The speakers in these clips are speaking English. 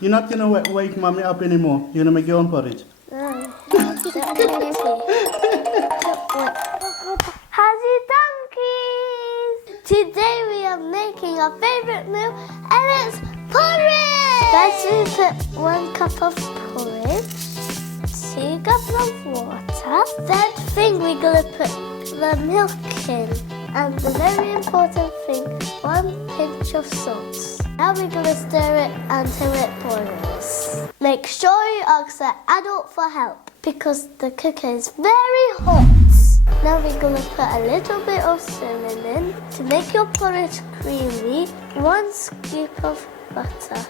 You're not gonna wake mommy up anymore. You're gonna make your own porridge. No. Howdy donkeys! Today we are making our favourite meal and it's porridge! First we put 1 cup of porridge, 2 cups of water. Third thing we're gonna put the milk in. And the very important thing, 1 pinch of salt. Now we're gonna stir it until it boils. Make sure you ask the adult for help because the cooker is very hot. Now we're gonna put a little bit of cinnamon to make your porridge creamy. 1 scoop of butter.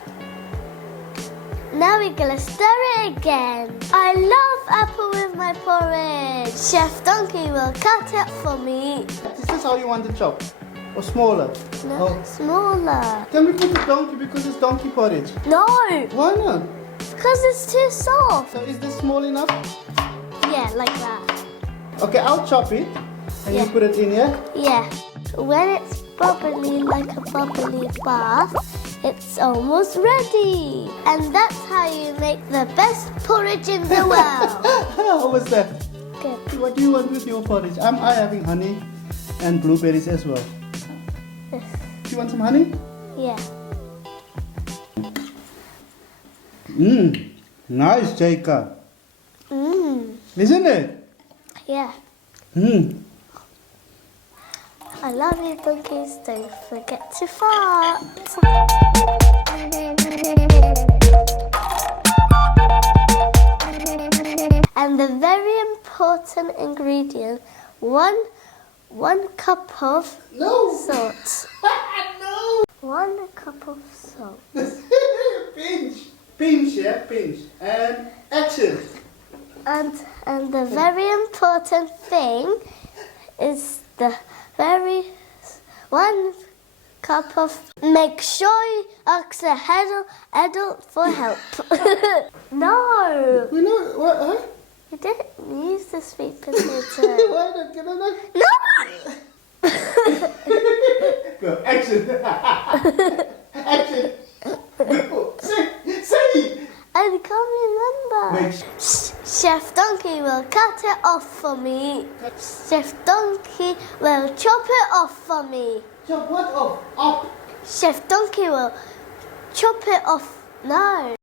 Now we're gonna stir it again. I love apple with my porridge. Chef Donkey will cut it for me. Is this how you want it chopped? Or smaller? No, smaller. Can we put the donkey because it's donkey porridge? No, Why not? because it's too soft. So is this small enough? Yeah, like that. Okay, I'll chop it. And Yeah. you put it in here? Yeah. When it's bubbly like a bubbly bath, it's almost ready. And that's how you make the best porridge in the world. How was that? Good. What do you want with your porridge? I'm having honey and blueberries as well. This. Do you want some honey? Yeah. Nice, Jacob. Isn't it? Yeah. I love you, donkeys. Don't forget to fart. And the very important ingredient, one cup of salt. No! 1 cup of salt. Pinch, yeah, pinch. And action. And the very important thing is the very 1 cup of. Make sure you ask the adult for help. No, You know what? Huh? you didn't use the sweet potato. Why not? Can I not? No. Go, action. Action. Go. Say. I can't remember. Wait. Chef Donkey will cut it off for me. Chef Donkey will chop it off for me. Chop what off? Up. Chef Donkey will chop it off. No.